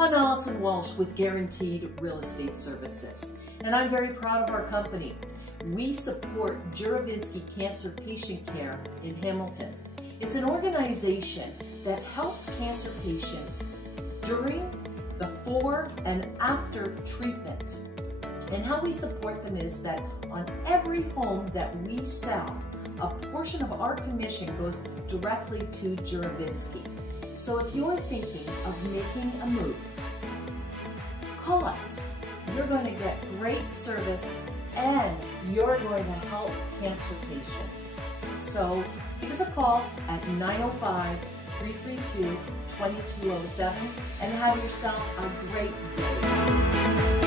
I'm Alison Walsh with Guaranteed Real Estate Services, and I'm very proud of our company. We support Juravinski Cancer Patient Care in Hamilton. It's an organization that helps cancer patients during, before, and after treatment. And how we support them is that on every home that we sell, a portion of our commission goes directly to Juravinski. So if you're thinking of making a move, call us. You're going to get great service and you're going to help cancer patients. So give us a call at 905-332-2207 and have yourself a great day.